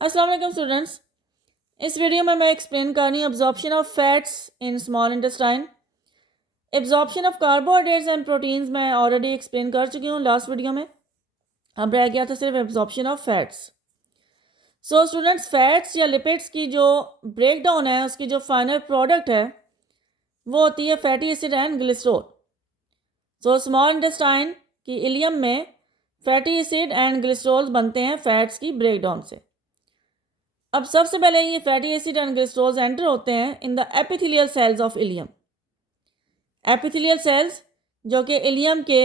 अस्सलाम वालेकुम स्टूडेंट्स। इस वीडियो में मैं एक्सप्लेन कर रही हूँ absorption of fats in small intestine. Absorption of carbohydrates and proteins मैं ऑलरेडी एक्सप्लेन कर चुकी हूँ लास्ट वीडियो में। अब रह गया था सिर्फ absorption of fats. So students, fats या लिपिड्स की जो ब्रेक डाउन है उसकी जो फाइनल प्रोडक्ट है वो होती है fatty acid and glycerol. So small intestine की इलियम में फैटी एसिड एंड ग्लिसरॉल बनते हैं फैट्स की ब्रेक डाउन से। अब सबसे पहले ये fatty acid and glycerols enter होते हैं in the epithelial cells of ileum. Epithelial cells जो कि इलियम के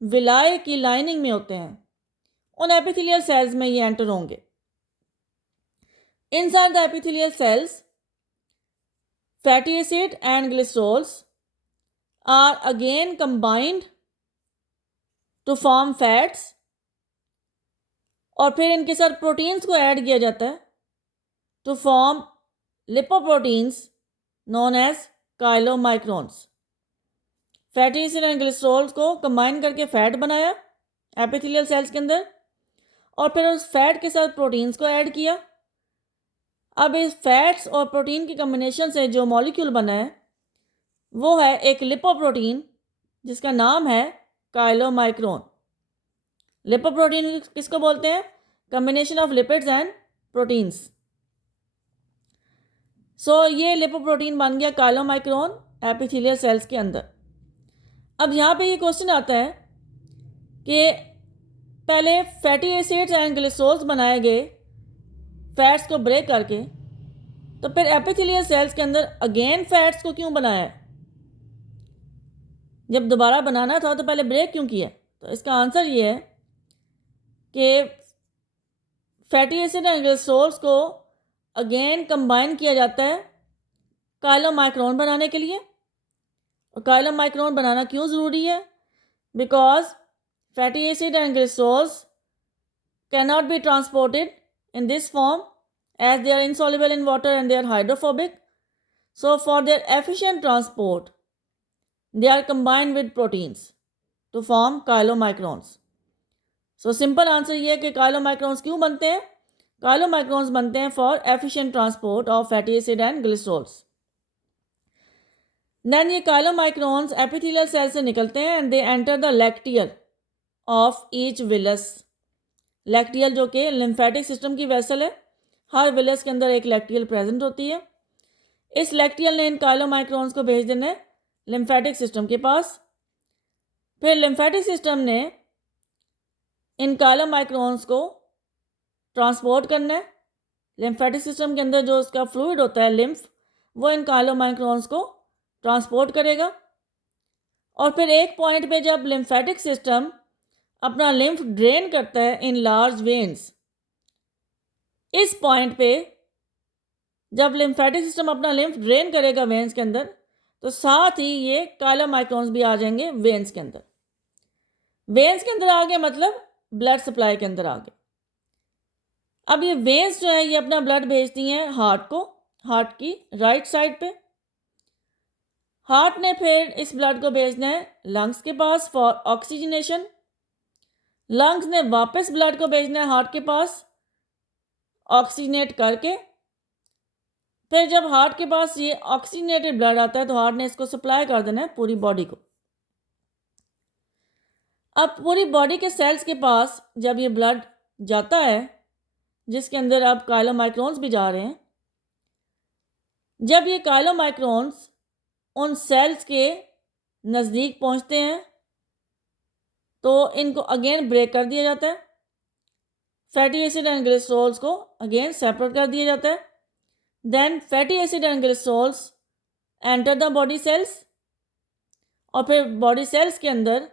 विलाय की लाइनिंग में होते हैं, उन एपिथेलियल सेल्स में ये एंटर होंगे। Inside the epithelial cells fatty acid and glycerols are again combined to form fats, और फिर इनके साथ प्रोटीन्स को ऐड किया जाता है to form lipoproteins known as chylomicrons। Fatty acid and glycerols को कंबाइन करके फैट बनाया एपिथेलियल सेल्स के अंदर, और फिर उस फैट के साथ प्रोटीन्स को ऐड किया। अब इस फैट्स और प्रोटीन की कम्बिनेशन से जो मॉलिक्यूल बना है वो है एक लिपोप्रोटीन जिसका नाम है काइलोमाइक्रोन। लिपोप्रोटीन किसको बोलते हैं? Combination of lipids and proteins. ये लिपोप्रोटीन बन गया काइलोमाइक्रोन एपिथेलियल सेल्स के अंदर। अब यहाँ पे ये क्वेश्चन आता है कि पहले फैटी एसिड्स एंड ग्लिसरॉल्स बनाए गए फैट्स को ब्रेक करके, तो फिर एपिथेलियल सेल्स के अंदर अगेन फैट्स को क्यों बनाया है? जब दोबारा बनाना था तो पहले ब्रेक क्यों किया? तो इसका आंसर ये है कि फैटी एसिड एंड ग्लिसरॉल्स को अगेन कंबाइन किया जाता है काइलोमाइक्रोन बनाने के लिए। और काइलोमाइक्रोन बनाना क्यों ज़रूरी है? Because fatty acid and glycerols can not be transported in this form as they are insoluble in water and they are hydrophobic. So for their efficient transport they are combined with proteins to form chylomicrons. So simple answer ये है कि chylomicrons क्यों बनते हैं? Chylomicrons बनते हैं for efficient transport of fatty acid and glycerols. Then ये chylomicrons epithelial cell से निकलते हैं and they enter the lacteal of each villus. Lacteal जो कि लिम्फेटिक सिस्टम की वेसल है, हर विलस के अंदर एक लैक्टियल प्रेजेंट होती है। इस लैक्टियल ने इन काइलोमाइक्रोन्स को भेज देना है लिम्फेटिक सिस्टम के पास। फिर लिम्फेटिक सिस्टम ने इन काइलोमाइक्रोन्स को ट्रांसपोर्ट करना है। लिम्फेटिक सिस्टम के अंदर जो उसका फ्लूइड होता है लिम्फ, वो इन काइलोमाइक्रोन्स को ट्रांसपोर्ट करेगा। और फिर एक पॉइंट पे जब लिम्फेटिक सिस्टम अपना लिम्फ ड्रेन करता है इन लार्ज वेन्स, इस पॉइंट पे जब लिम्फेटिक सिस्टम अपना लिम्फ ड्रेन करेगा वेन्स के अंदर, तो साथ ही ये काइलोमाइक्रोन्स भी आ जाएंगे वेन्स के अंदर। वेन्स के अंदर आ गए मतलब ब्लड सप्लाई के अंदर आ गए। अब ये वेन्स जो है ये अपना ब्लड भेजती हैं हार्ट को, हार्ट की राइट साइड पे। हार्ट ने फिर इस ब्लड को भेजना है लंग्स के पास फॉर ऑक्सीजनेशन। लंग्स ने वापस ब्लड को भेजना है हार्ट के पास ऑक्सीजनेट करके। फिर जब हार्ट के पास ये ऑक्सीजनेटेड ब्लड आता है तो हार्ट ने इसको सप्लाई कर देना है पूरी बॉडी को। अब पूरी बॉडी के सेल्स के पास जब ये ब्लड जाता है, जिसके अंदर अब काइलोमाइक्रोन्स भी जा रहे हैं, जब ये काइलोमाइक्रोन्स उन सेल्स के नज़दीक पहुंचते हैं तो इनको अगेन ब्रेक कर दिया जाता है। फैटी एसिड एंड ग्लिसरॉल्स को अगेन सेपरेट कर दिया जाता है। Then fatty acid and glycerols enter the body cells, और फिर बॉडी सेल्स के अंदर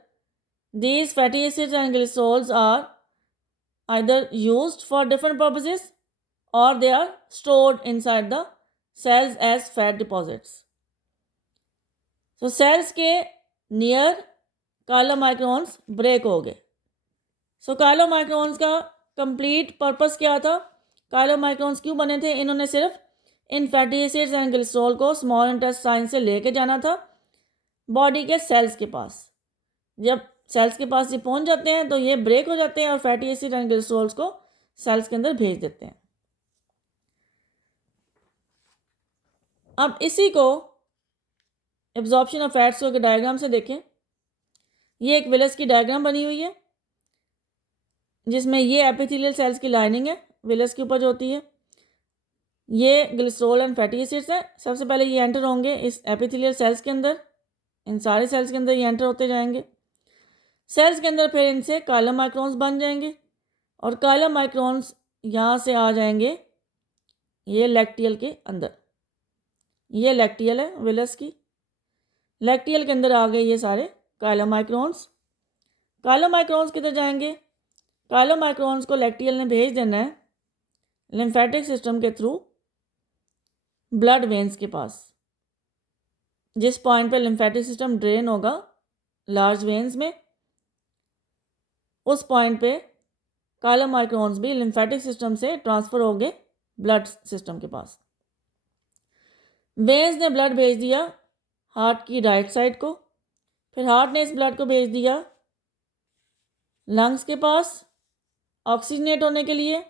these fatty acids and glycerols are either used for different purposes or they are stored inside the cells as fat deposits. So cells के near chylomicrons break हो गए। Chylomicrons का complete purpose क्या था? Chylomicrons क्यों बने थे? इन्होंने सिर्फ इन फैटी एसिड्स एंड ग्लिसरॉल को स्मॉल इंटेस्टाइन से लेके जाना था बॉडी के सेल्स के पास। जब सेल्स के पास ये पहुंच जाते हैं तो ये ब्रेक हो जाते हैं और फैटी एसिड एंड ग्लिसरॉल्स को सेल्स के अंदर भेज देते हैं। अब इसी को एब्जॉर्प्शन ऑफ फैट्स को डायग्राम से देखें। ये एक विलस की डायग्राम बनी हुई है जिसमें ये एपिथेलियल सेल्स की लाइनिंग है विलस के ऊपर जो होती है, ये ग्लिसरॉल एंड फैटी एसिड्स है। सबसे पहले ये एंटर होंगे इस एपिथेलियल सेल्स के अंदर, इन सारे सेल्स के अंदर ये एंटर होते जाएंगे। सेल्स के अंदर फिर इनसे कायलम माइक्रोन्स बन जाएंगे और कायलम माइक्रोन्स यहाँ से आ जाएंगे ये लैक्टियल के अंदर। ये लैक्टियल है विलस की, लैक्टियल के अंदर आ गए ये सारे कायलम माइक्रोन्स। कायलम माइक्रोन्स किधर जाएंगे? कायलम माइक्रोन्स को लैक्टियल ने भेज देना है लिम्फेटिक सिस्टम के थ्रू ब्लड वेन्स के पास। जिस पॉइंट पे लिम्फेटिक सिस्टम ड्रेन होगा लार्ज वेन्स में, उस पॉइंट पे कायलम माइक्रोन्स भी लिम्फेटिक सिस्टम से ट्रांसफ़र हो गए ब्लड सिस्टम के पास। वेन्स ने ब्लड भेज दिया हार्ट की राइट साइड को, फिर हार्ट ने इस ब्लड को भेज दिया लंग्स के पास ऑक्सीजनेट होने के लिए।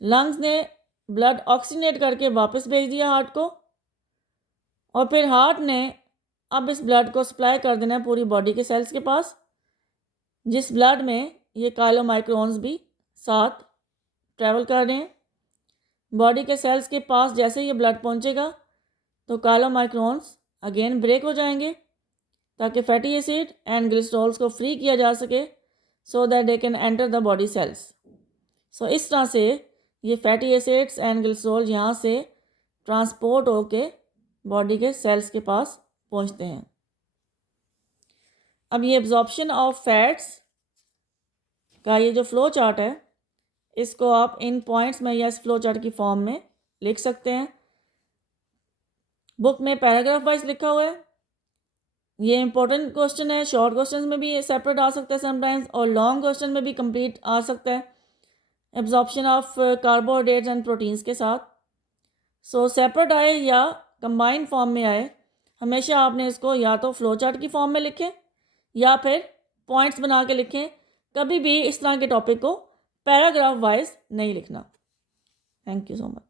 लंग्स ने ब्लड ऑक्सीजनेट करके वापस भेज दिया हार्ट को, और फिर हार्ट ने अब इस ब्लड को सप्लाई कर देना है पूरी बॉडी के सेल्स के पास, जिस ब्लड में ये कायलम माइक्रोन्स भी साथ ट्रैवल कर रहे हैं। बॉडी के सेल्स के पास जैसे ये ब्लड पहुंचेगा तो कायलम माइक्रोन्स अगेन ब्रेक हो जाएंगे ताकि फैटी एसिड एंड ग्लिसरॉल्स को फ्री किया जा सके, so that they can enter the body cells. सो इस तरह से ये फैटी एसिड्स एंड ग्लिसरॉल यहाँ से ट्रांसपोर्ट होके बॉडी के सेल्स के पास पहुँचते हैं। अब ये एब्जॉर्प्शन ऑफ फैट्स का ये जो फ्लो चार्ट है, इसको आप इन पॉइंट्स में या इस फ्लो चार्ट की फॉर्म में लिख सकते हैं। बुक में पैराग्राफ वाइज लिखा हुआ है। ये इंपॉर्टेंट क्वेश्चन है, शॉर्ट क्वेश्चन में भी सेपरेट आ सकता है समटाइम्स, और लॉन्ग क्वेश्चन में भी कंप्लीट आ सकता है absorption of carbohydrates and proteins के साथ। सो सेपरेट आए या कंबाइंड फॉर्म में आए, हमेशा आपने इसको या तो फ्लो चार्ट की फॉर्म में लिखें या फिर पॉइंट्स बना के लिखें। कभी भी इस तरह के टॉपिक को पैराग्राफ वाइज नहीं लिखना। Thank you so much.